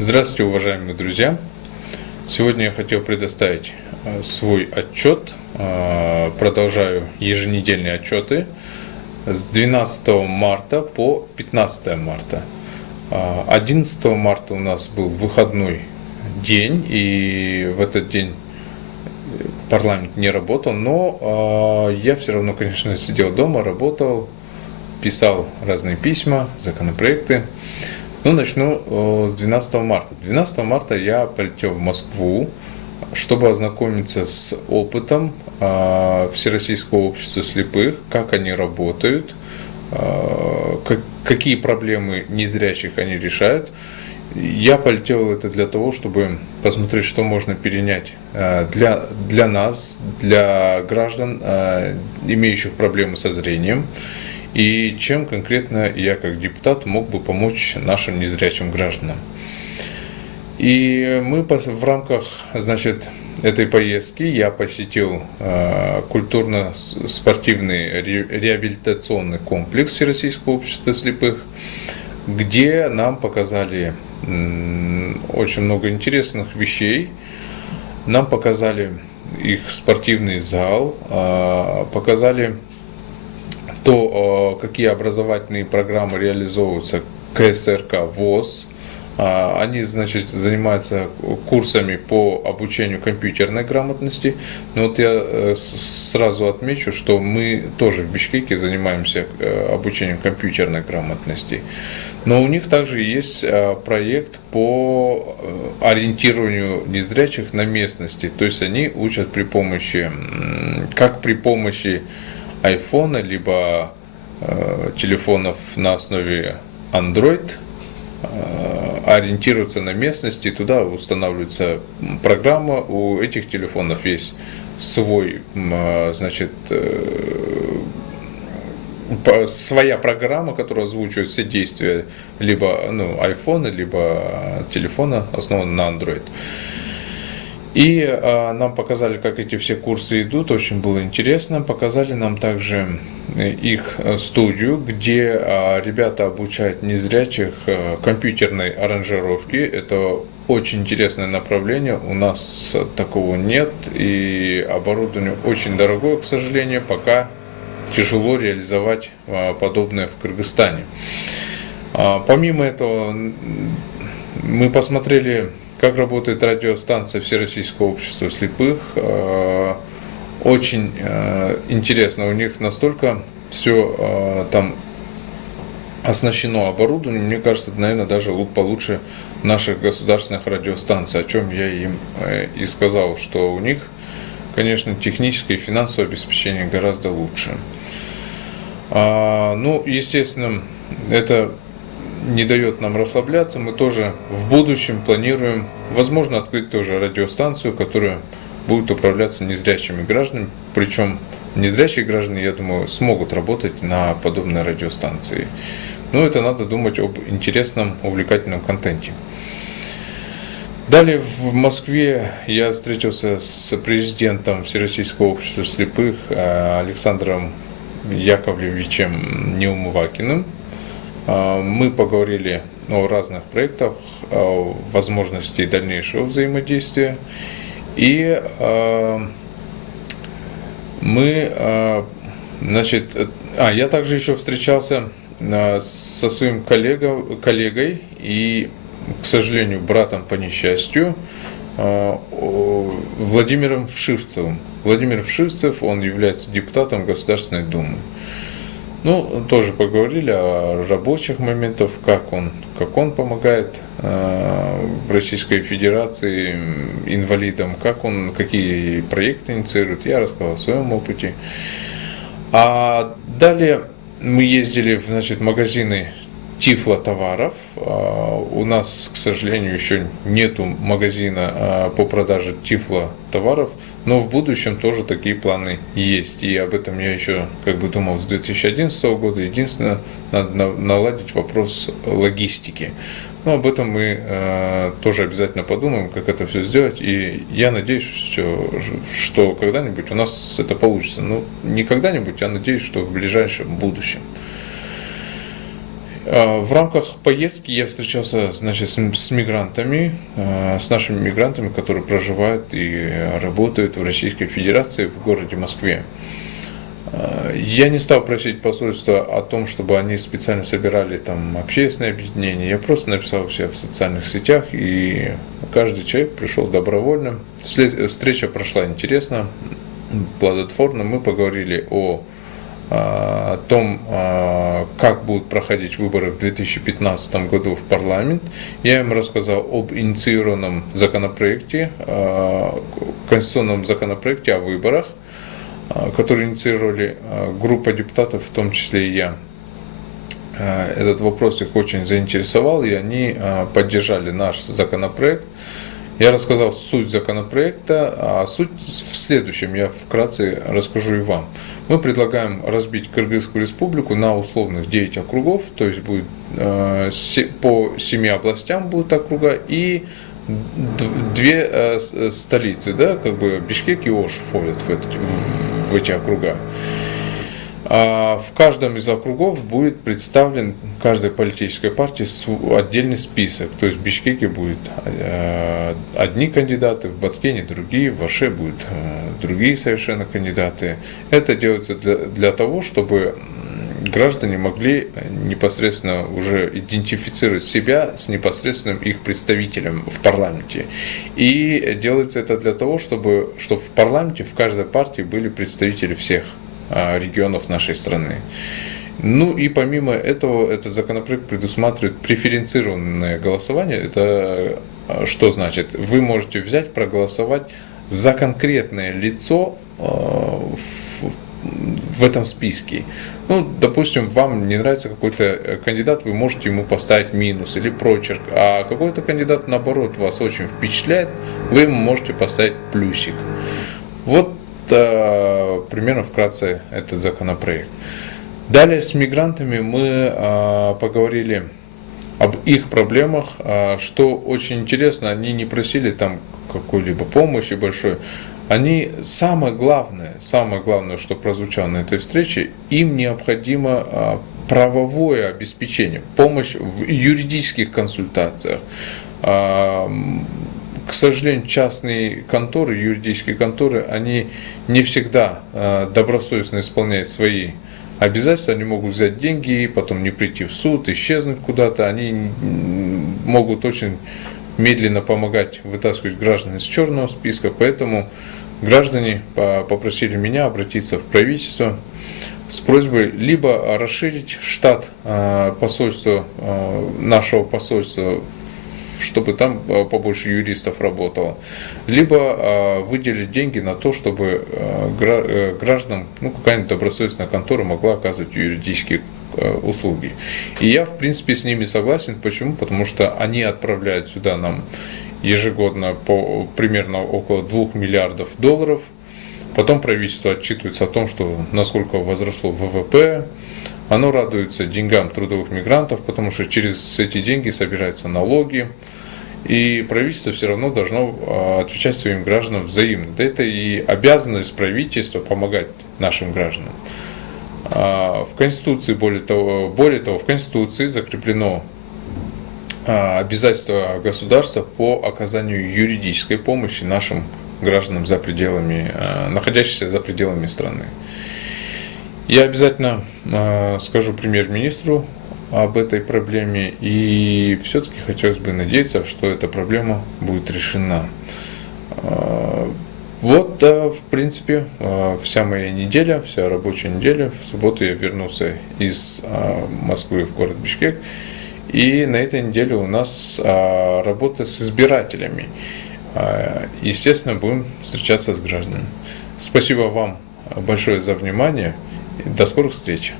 Здравствуйте, уважаемые друзья! Сегодня я хотел предоставить свой отчет. Продолжаю еженедельные отчеты с 12 марта по 15 марта. 11 марта у нас был выходной день, и в этот день парламент не работал, но я все равно, конечно, сидел дома, работал, писал разные письма, законопроекты. Ну, начну с 12 марта. 12 марта я полетел в Москву, чтобы ознакомиться с опытом Всероссийского общества слепых, как они работают, какие проблемы незрячих они решают. Я полетел это для того, чтобы посмотреть, что можно перенять для нас, для граждан, имеющих проблемы со зрением, и чем конкретно я как депутат мог бы помочь нашим незрячим гражданам. И мы в рамках, этой поездки я посетил культурно-спортивный реабилитационный комплекс Всероссийского общества слепых, где нам показали очень много интересных вещей. Нам показали их спортивный зал, показали то, какие образовательные программы реализовываются КСРК ВОС. Они, занимаются курсами по обучению компьютерной грамотности. Но вот я сразу отмечу, что мы тоже в Бишкеке занимаемся обучением компьютерной грамотности. Но у них также есть проект по ориентированию незрячих на местности. То есть они учат при помощи айфона, либо телефонов на основе Android, ориентироваться на местности. Туда устанавливается программа. У этих телефонов есть свой, своя программа, которая озвучивает все действия либо айфона, либо телефона, основанного на Android. И нам показали, как эти все курсы идут, очень было интересно. Показали нам также их студию, где ребята обучают незрячих компьютерной аранжировке. Это очень интересное направление, у нас такого нет, и оборудование очень дорогое, к сожалению, пока тяжело реализовать подобное в Кыргызстане. Помимо этого, мы посмотрели, как работает радиостанция Всероссийского общества слепых. Очень интересно, у них настолько все там оснащено оборудованием, мне кажется, наверное, даже получше наших государственных радиостанций, о чем я им и сказал, что у них, конечно, техническое и финансовое обеспечение гораздо лучше. Естественно, это не дает нам расслабляться. Мы тоже в будущем планируем, возможно, открыть тоже радиостанцию, которая будет управляться незрячими гражданами. Причем незрячие граждане, я думаю, смогут работать на подобной радиостанции. Но это надо думать об интересном, увлекательном контенте. Далее в Москве я встретился с президентом Всероссийского общества слепых Александром Яковлевичем Неумывакиным. Мы поговорили о разных проектах, о возможности дальнейшего взаимодействия. И я также еще встречался со своим коллегой и, к сожалению, братом по несчастью, Владимиром Вшивцевым. Владимир Вшивцев, он является депутатом Государственной Думы. Тоже поговорили о рабочих моментах, как он помогает в Российской Федерации инвалидам, какие проекты инициирует. Я рассказал о своем опыте. А далее мы ездили в магазины тифлотоваров. У нас, к сожалению, еще нету магазина по продаже тифлотоваров, но в будущем тоже такие планы есть. И об этом я еще думал с 2011 года. Единственное, надо наладить вопрос логистики. Но об этом мы тоже обязательно подумаем, как это все сделать. И я надеюсь, что когда-нибудь у нас это получится. Не когда-нибудь, я надеюсь, что в ближайшем будущем. В рамках поездки я встречался, значит, с мигрантами, с нашими мигрантами, которые проживают и работают в Российской Федерации в городе Москве. Я не стал просить посольства о том, чтобы они специально собирали там общественные объединения. Я просто написал у себя в социальных сетях, и каждый человек пришел добровольно. Встреча прошла интересно, плодотворно. Мы поговорили о том, как будут проходить выборы в 2015 году в парламент. Я им рассказал об инициированном законопроекте, конституционном законопроекте о выборах, который инициировали группа депутатов, в том числе и я. Этот вопрос их очень заинтересовал, и они поддержали наш законопроект. Я рассказал суть законопроекта, а суть в следующем, я вкратце расскажу и вам. Мы предлагаем разбить Кыргызскую республику на условных 9 округов, то есть будет по 7 областям будут округа и 2 столицы, да, как бы Бишкек и Ош входят в эти округа. В каждом из округов будет представлен каждой политической партии отдельный список. То есть в Бишкеке будут одни кандидаты, в Баткене другие, в Оше будут другие совершенно кандидаты. Это делается для того, чтобы граждане могли непосредственно уже идентифицировать себя с непосредственным их представителем в парламенте. И делается это для того, чтобы в парламенте в каждой партии были представители всех регионов нашей страны. Ну и помимо этого, этот законопроект предусматривает преференцированное голосование. Это что значит? Вы можете взять, проголосовать за конкретное лицо в этом списке. Ну, допустим, вам не нравится какой-то кандидат, вы можете ему поставить минус или прочерк, а какой-то кандидат, наоборот, вас очень впечатляет, вы ему можете поставить плюсик. Вот примерно вкратце этот законопроект. Далее с мигрантами мы поговорили об их проблемах, что очень интересно, они не просили там какой-либо помощи большой. Они, самое главное, что прозвучало на этой встрече, им необходимо правовое обеспечение, помощь в юридических консультациях. К сожалению, частные конторы, юридические конторы, они не всегда добросовестно исполняют свои обязательства. Они могут взять деньги, потом не прийти в суд, исчезнуть куда-то. Они могут очень медленно помогать вытаскивать граждан из черного списка. Поэтому граждане попросили меня обратиться в правительство с просьбой либо расширить штат посольства, нашего посольства, чтобы там побольше юристов работало, либо выделить деньги на то, чтобы гражданам какая-нибудь добросовестная контора могла оказывать юридические услуги. И я, в принципе, с ними согласен. Почему? Потому что они отправляют сюда нам ежегодно примерно около $2 миллиардов. Потом правительство отчитывается о том, что насколько возросло ВВП. Оно радуется деньгам трудовых мигрантов, потому что через эти деньги собираются налоги, и правительство все равно должно отвечать своим гражданам взаимно. Да это и обязанность правительства помогать нашим гражданам. В Конституции, более того, в Конституции закреплено обязательство государства по оказанию юридической помощи нашим гражданам за пределами, находящимся за пределами страны. Я обязательно скажу премьер-министру об этой проблеме, и все-таки хотелось бы надеяться, что эта проблема будет решена. Вот, в принципе, вся моя неделя, вся рабочая неделя. В субботу я вернулся из Москвы в город Бишкек, и на этой неделе у нас работа с избирателями. Естественно, будем встречаться с гражданами. Спасибо вам большое за внимание. До скорых встреч!